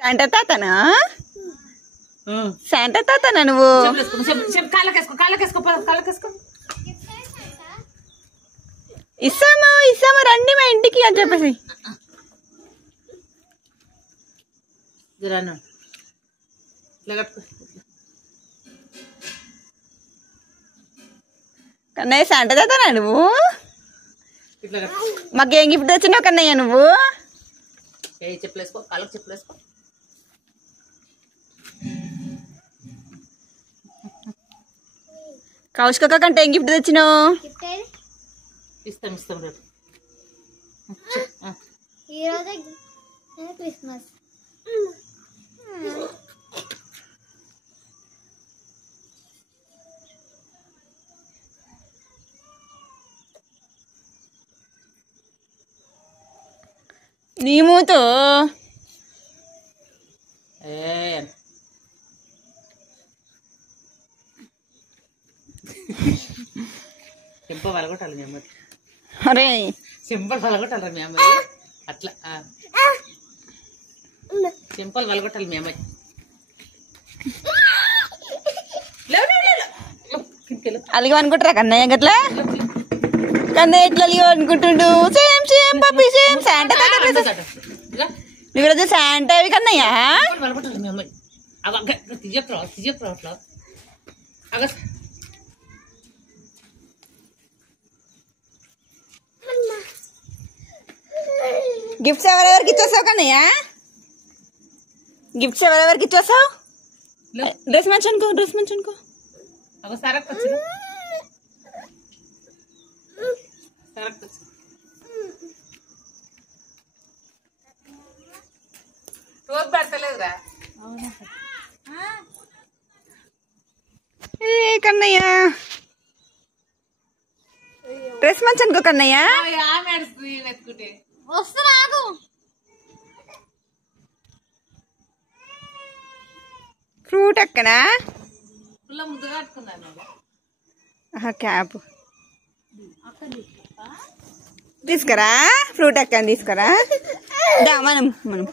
Santa తాతనా? Santa తాతనా నువ్వు? ఇస్తాము ఇస్తాము రండి మా ఇంటికి అని చెప్పేసి. కన్నయ్య శాంటా తాతనా నువ్వు? మాకేం గిఫ్ట్ వచ్చినావు కన్నయ్య నువ్వు? చెప్పులేసుకో, కాళ్ళకి చెప్పులేసుకో. కౌశిక కంటే ఏం గిఫ్ట్ తెచ్చినావు? ఇస్తాం ఇస్తాం రేపు. ఈరోజే క్రిస్మస్. నీ మూతో చెంప వలగొట్టాలి మీ అమ్మాయి. అరే చెంపలు వలగొట్టాలి మీ అమ్మాయి. అట్లా చెంపలు వలగొట్టాలి మీ అమ్మాయి. అలిగి అనుకుంటారా కన్నయ్య గట్లా? కన్నయ్య ఎట్లా అలిగి అనుకుంటుండు? సేమ్ సేమ్ పప్పి సేమ్ శాంటా నువ్వు ఈరోజు శాంటా అవి కన్నయ్య. వలగొట్టాలి మీ అమ్మాయి. తిజప్రా తిజప్రా అట్లా గిఫ్ట్స్ ఎవరెవరికి ఇచ్చేసావు కన్నయ్య? గిఫ్ట్స్ ఎవరెవరికి ఇచ్చేసావు? డ్రెస్ మంచి అనుకో, డ్రెస్ మంచి అనుకో. పెడతలేదురా ఏ కన్నయ్య డ్రెస్ మంచి అనుకో కన్నయ్య. వస్తున్నా ఆగు. ఫ్రూట్ అక్కనా? ముద్దుగా కట్టుకున్నాను. క్యాప్ తీసుకురా, ఫ్రూట్ అక్కని తీసుకురా. మనం మనం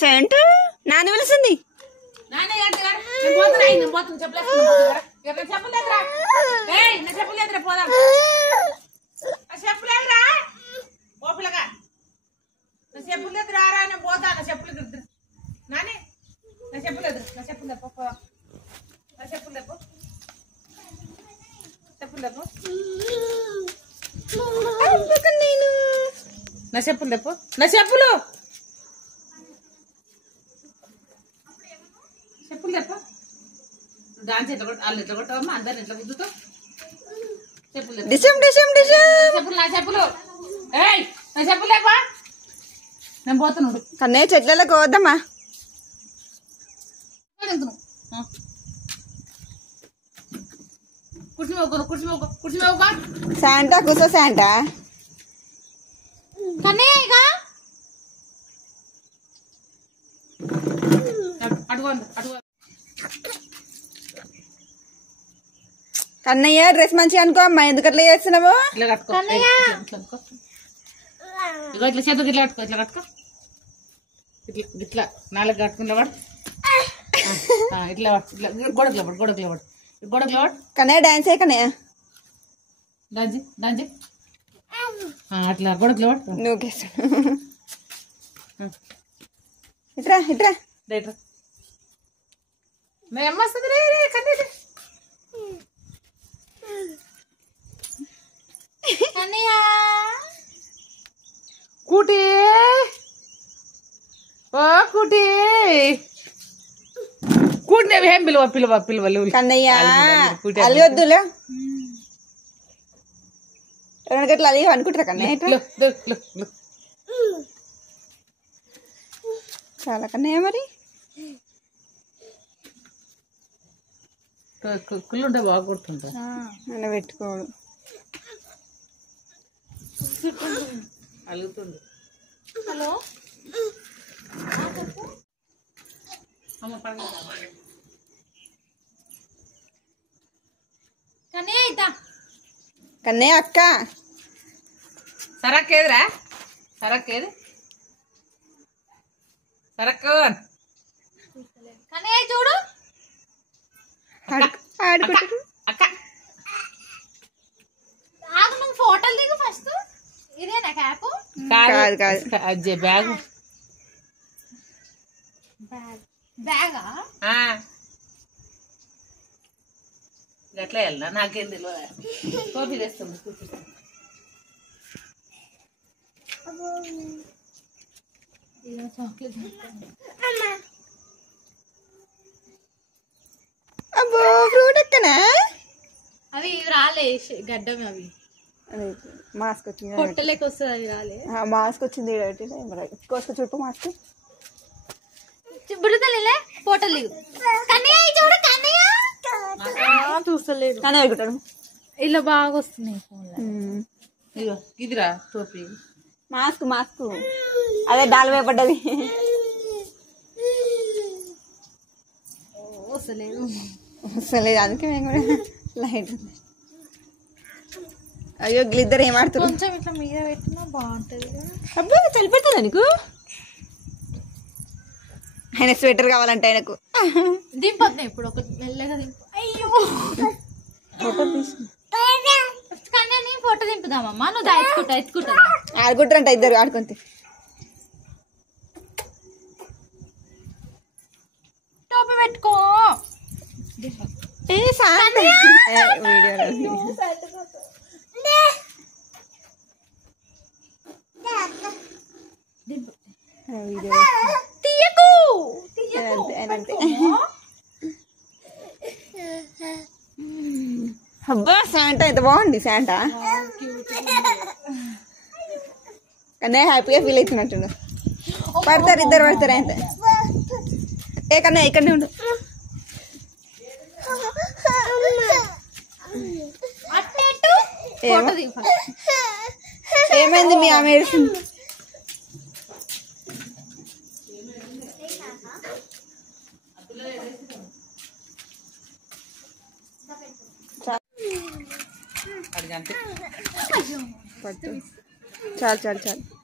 సెంట్ నాన్న పిలిచింది. నా చెప్పులు తెప్పు, నా చెప్పులు చెప్పులు తెప్పు. డాన్స్ ఎట్లా కొట్ట వాళ్ళు ఎట్లా కొట్టవమ్మా? అందరిని ఎట్లా గుద్దుతావు? చెప్పులు చెప్పులు నా చెప్పులు. ఏయ్ నా చెప్పులు లేపా. నేను పోతున్నాడు కన్నయ్య చెట్లలో కోవద్దమ్మా. కూర్చుమోగా శాంటా కూర్చో శాంటా. కన్నయ్య ఇక అడుగు అడుగు. కన్నయ్య డ్రెస్ మంచిగా అనుకో అమ్మా. ఎందుకు అట్లా చేస్తున్నావు? ఇట్లా కట్టుకో, ఇట్లా ఇట్లా చేతులు ఇట్లా కట్టుకో, ఇట్లా కట్టుకో. ఇట్లా ఇట్లా నాలుగు కట్టుకుంటా వాడు. ఇట్లా ఇట్లా గొడవలో పడు, గొడవలో పడు, గొడవలో పడు. కన్నయ్య డాన్స్ అయ్యి కన్నయ్య డాన్స్ డాన్స్ అట్లా గొడవలో పడు. నువ్వు ఇట్రా ఇట్రా. రైట్రా మేము వస్తుంది రే రే కన్నయ్య. కన్నయ్య కూటి ఓ కూటి కూటి ఏం పిలువ పిలువ పిలువలు. కన్నయ్య అలిగొద్దులే. రెండు గట్ల అలిగి అనుకుంటారా కన్నయ్య? చాలా కన్నయ్య మరి కుళ్ళుంటే బాగా కొడుతుంటా. నన్ను పెట్టుకోడు అలుగుతుంది. హలో కన్నయ్య అయితా. కన్నయ్య అక్క సరక్కేదిరా సరక్కేది సరక్కు కన్నయ్య చూడు ఆడుకుంటారు. అక్క ఆగు నువ్వు ఫోటోలు దిగు ఫస్ట్ ఇదేనా క్యాప్ కాదు కాదు అజ్జే బ్యాగ్ బ్యాగా గట్లా వెళ్ళా నాకేం తెలియదు టోపీ తెస్తుంది కూర్చుంటాను చాక్లెట్ అబ్బో ఫ్రూట్ ఎక్కనా అవి రాలే గడ్డం అవి మాస్క్ వచ్చింది పొట్టలేక వస్తుంది అవి రాలే మాస్క్ వచ్చింది కోసుకు చుట్టూ మాస్క్ బుడతలే ఫోటోలు దిగు కన్నయ్య చూడు కన్నయ్య చూస్తలేదు కానీ అనుకుంటాడు ఇలా బాగా వస్తున్నాయి ఫోన్లో ఇదిగో ఇదిరా టోపీ మాస్క్ మాస్క్ అదే డాల్ పడ్డది వస్తలేదు వస్తలేదు అందుకే మేము కూడా లైట్ అయ్యో గ్లిద్దర్ ఏం ఆడుతున్నారు కొంచెం ఇట్లా మీద పెట్టినా బాగుంటది అబ్బా చలిపెడుతుందా నీకు ఆయన స్వెటర్ కావాలంటే ఆయనకు దింపొద్దు ఇప్పుడు ఒక మెల్లగా దింపు అయ్యో ఫోటో తీసుకు కన్నా నీ ఫోటో దింపుదామమ్మా నువ్వు ఎత్తుకుంటా ఆడుకుంటారంట ఇద్దరు ఆడుకుంటే టోపీ పెట్టుకో ఏ శాంత వీడియో వీడియో తీయకు అంతే అబ్బా శాంటా అయితే బాగుంది శాంటా కన్నా హ్యాపీగా ఫీల్ అవుతున్నట్టు పడతారు ఇద్దరు పడతారు అయితే ఏ కన్నా ఇక్కడనే ఉండు ఫోటో దిగు ఏమైంది మీ ఆమె ఏడుస్తుంది అడిగంటే పట్టు చాలు చాలు చాలు